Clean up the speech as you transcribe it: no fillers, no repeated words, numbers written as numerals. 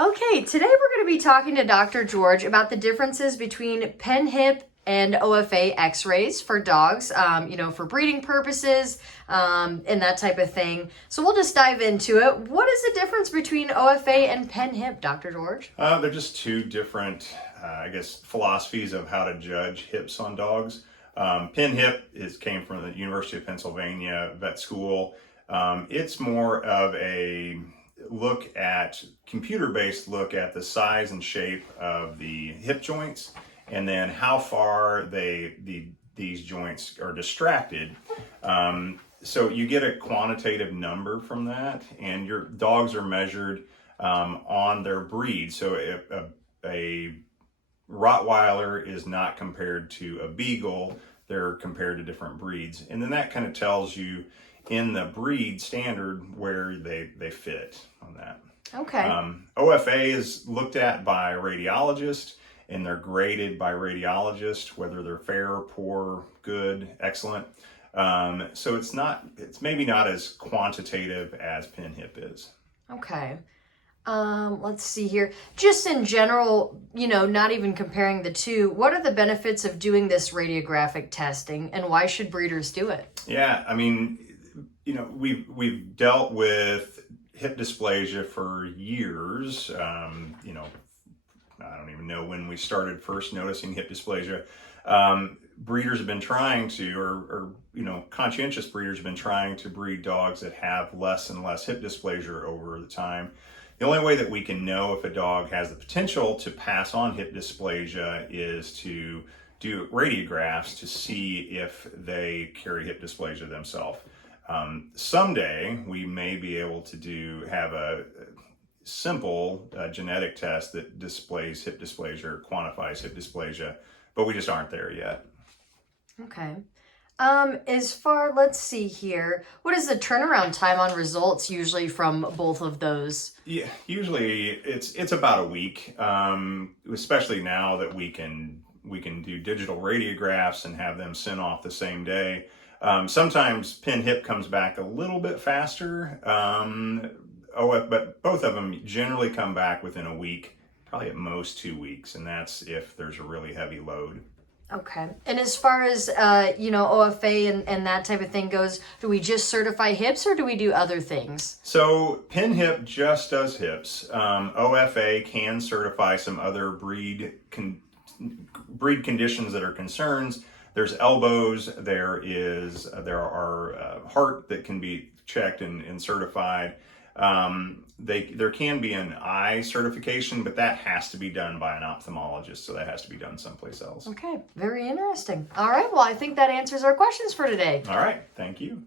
Okay, today we're going to be talking to Dr. George about the differences between PennHIP and OFA X-rays for dogs, for breeding purposes and that type of thing. So we'll just dive into it. What is the difference between OFA and PennHIP, Dr. George? They're just two different, philosophies of how to judge hips on dogs. PennHIP came from the University of Pennsylvania Vet School. It's more of a computer-based look at the size and shape of the hip joints, and then how far these joints are distracted. So you get a quantitative number from that, and your dogs are measured on their breed. So a Rottweiler is not compared to a Beagle, they're compared to different breeds. And then that kind of tells you in the breed standard where they fit on that. Okay. OFA is looked at by a radiologist, and they're graded by radiologists, whether they're fair, poor, good, excellent. So it's maybe not as quantitative as PennHIP is. Okay. Let's see here. Just in general, not even comparing the two, what are the benefits of doing this radiographic testing, and why should breeders do it? Yeah, I mean, we've dealt with hip dysplasia for years. I don't even know when we started first noticing hip dysplasia. Breeders have been trying to, or conscientious breeders have been trying to breed dogs that have less and less hip dysplasia over the time. The only way that we can know if a dog has the potential to pass on hip dysplasia is to do radiographs to see if they carry hip dysplasia themselves. Someday we may be able to have a simple genetic test that displays hip dysplasia or quantifies hip dysplasia, but we just aren't there yet. Okay. Let's see here. What is the turnaround time on results usually from both of those? Yeah, usually it's about a week, especially now that we can do digital radiographs and have them sent off the same day. Sometimes PennHIP comes back a little bit faster, but both of them generally come back within a week, probably at most 2 weeks, and that's if there's a really heavy load. Okay. And as far as, OFA and that type of thing goes, do we just certify hips or do we do other things? So PennHIP just does hips. OFA can certify some other breed conditions that are concerns. There's elbows, there are heart that can be checked and certified. There can be an eye certification, but that has to be done by an ophthalmologist, so that has to be done someplace else. Okay, very interesting. All right, well, I think that answers our questions for today. All right, thank you.